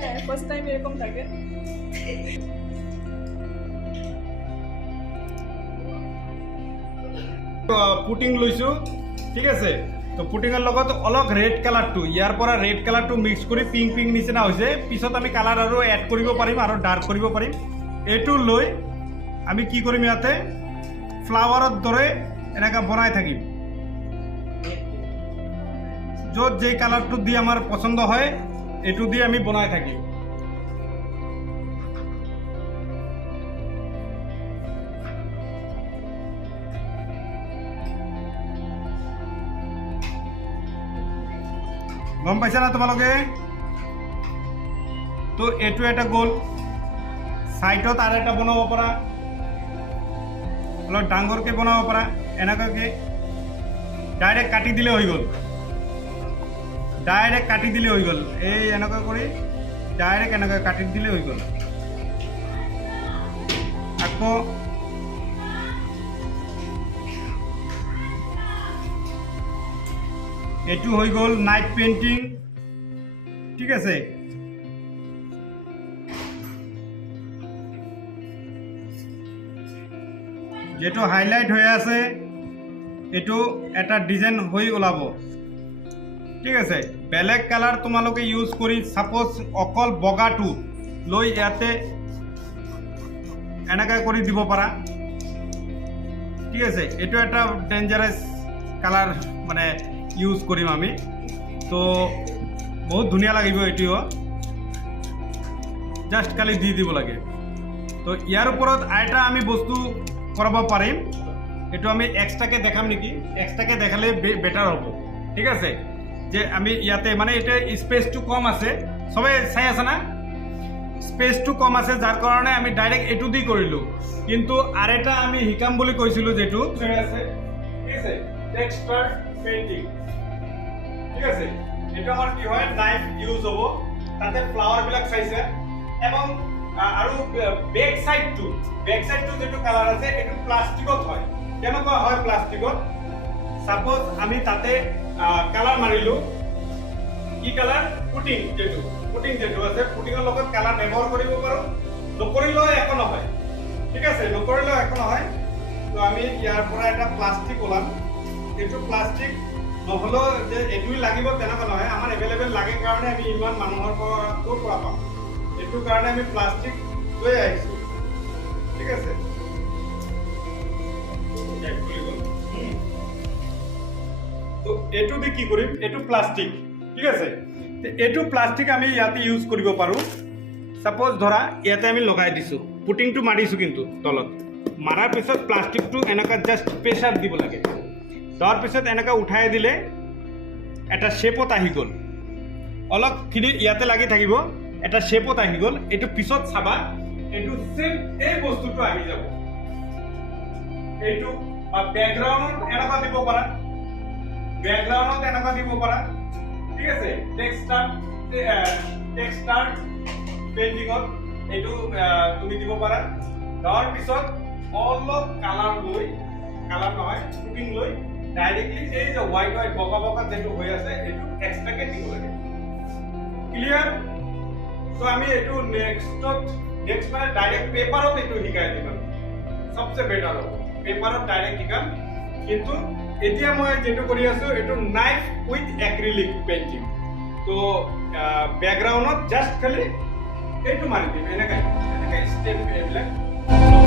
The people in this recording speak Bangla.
হ্যাঁ ফার্স্ট টাইম এরকম থাকে। পুটিং লৈছোঁ ঠিক আছে? তো পুটিঙৰ লগত অলপ ৰেড কালাৰটো ইয়াৰ পৰা ৰেড কালাৰটো মিক্স কৰি পিংক পিংক নিচিনা হৈছে। পিছত আমি কালাৰ আৰু এড কৰিব পাৰিম আৰু ডাৰ্ক কৰিব পাৰিম। এইটো লৈ আমি কি কৰিম ইয়াতে? ফ্লাৱাৰৰ দৰে এনেকৈ বনাই থাকিম। য'ত যেই কালাৰটো দি আমাৰ পচন্দ হয় এইটো দি আমি বনাই থাকিম। গম পাইছা না তোমালোকে? তো এইটো এটা গ'ল। ছাইডত আৰু এটা বনাব পাৰা। অলপ ডাঙৰকৈ বনাব পাৰা। এনেকুৱাকৈ। ডাইৰেক্ট কাটি দিলে হৈ গ'ল। ডাইৰেক্ট কাটি দিলে হৈ গ'ল। এই এনেকুৱা কৰি ডাইৰেক্ট এনেকৈ কাটি দিলে হৈ গ'ল। আকৌ এইটো হৈ গ'ল নাইট পেইণ্টিং ঠিক আছে। যিটো হাইলাইট হৈ আছে, এইটো এটা ডিজাইন হৈ ওলাব। ঠিক আছে। বেলেগ কালাৰ তোমালোকে ইউজ কৰি ছাপ'জ অকল বগাটো লৈ ইয়াতে এনেকৈ কৰি দিব পাৰা। ঠিক আছে, এইটো এটা ডেঞ্জাৰাছ কালাৰ মানে ইউজ কৰিম আমি। তো, বহুত ধুনীয়া লাগিব এইটোও। জাষ্ট খালি দি দিব লাগে। তো, ইয়াৰ ওপৰত আৰু আমি বস্তু কৰাব পাৰিম। এইটো আমি এক্সট্ৰাকৈ দেখাম নেকি? এক্সট্ৰাকৈ দেখালে বেটাৰ হ'ব। ঠিক আছে? যে আমি ইয়াতে মানে এতিয়া স্পেচটো কম আছে। চবে চাই আছে না? স্পেচটো কম আছে, যাৰ কাৰণে আমি ডাইৰেক্ট এইটো দি কৰিলোঁ। কিন্তু আৰু এটা আমি শিকাম বুলি কৈছিলোঁ যিটো। ঠিক আছে। এইটো আমাৰ কি হয়? নাইফ ইউজ হ'ব। তাতে ফ্লাৱাৰবিলাক চাইছে। এবং আৰু বেক চাইডটো বেক চাইডটো যিটো কালাৰ আছে, এইটো প্লাষ্টিকত হয়। কেনেকুৱা হয় প্লাষ্টিকত ছাপ'জ আমি তাতে কালাৰ মাৰিলোঁ। কি কালাৰ? পুটিং যিটো। পুটিং যিটো আছে। পুটিঙৰ লগত কালাৰ ব্যৱহাৰ কৰিব পাৰোঁ। নকৰিলেও একো নহয়। ঠিক আছে, নকৰিলেও একো নহয়। তো আমি ইয়াৰ পৰা এটা প্লাষ্টিক ওলাম। এইটো প্লাষ্টিক নহ'লেও যে এইটোৱে লাগিব তেনেকুৱা নহয়। আমাৰ এভেইলেবল লাগে কাৰণে আমি ইমান মানুহৰ পৰা ক'ৰ পৰা পাম? এইটো কাৰণে আমি প্লাষ্টিক লৈ আহিছোঁ। ঠিক আছে। তো এইটো দি কি কৰিম? এইটো প্লাষ্টিক ঠিক আছে? এইটো প্লাষ্টিক আমি ইয়াতে ইউজ কৰিব পাৰোঁ। ছাপ'জ ধৰা, ইয়াতে আমি লগাই দিছোঁ। পুটিংটো মাৰিছোঁ কিন্তু, তলত। মাৰাৰ পিছত প্লাষ্টিকটো এনেকুৱা জাষ্ট প্ৰেছাৰ দিব লাগে। তাৰ পিছত এনেকৈ উঠাই দিলে, এটা শ্বেপত আহি গ'ল। অলপখিনি ইয়াতে লাগি থাকিব, এটা শ্বেপত আহি গ'ল। এইটো পিছত চাবা, এইটো চেম এই বস্তুটো আহি যাব। এইটো বেকগ্ৰাউণ্ডত এনেকুৱা দিব পাৰা। বেকগ্ৰাউণ্ডত এনেকুৱা দিব পাৰা। ঠিক আছে টেক্সটাৰ টেক্সটাৰ পেইণ্টিঙত এইটো আহ, তুমি দিব পাৰা। তাৰ পিছত অলপ কালাৰ লৈ কালাৰ নহয় শুটিং লৈ ডাইৰেক্টলি এই যে হোৱাইট হোৱাইট বগা বগা যিটো হৈ আছে এইটো এক্সট্ৰাকে দিব লাগে ক্লিয়াৰ তো আমি এইটো নেক্সটত নেক্সট মানে ডাইৰেক্ট পেপাৰত এইটো শিকাই দিম সবচে বেটাৰ হ'ব। পেপাৰত ডাইৰেক্ট শিকাম। কিন্তু এতিয়া মই যিটো কৰি আছো এইটো নাইফ উইথ এক্ৰিলিক পেইণ্টিং তো বেকগ্ৰাউণ্ডত জাষ্ট খালি এইটো মাৰি দিম এনেকৈ এনেকৈ ষ্টেপ এইবিলাক।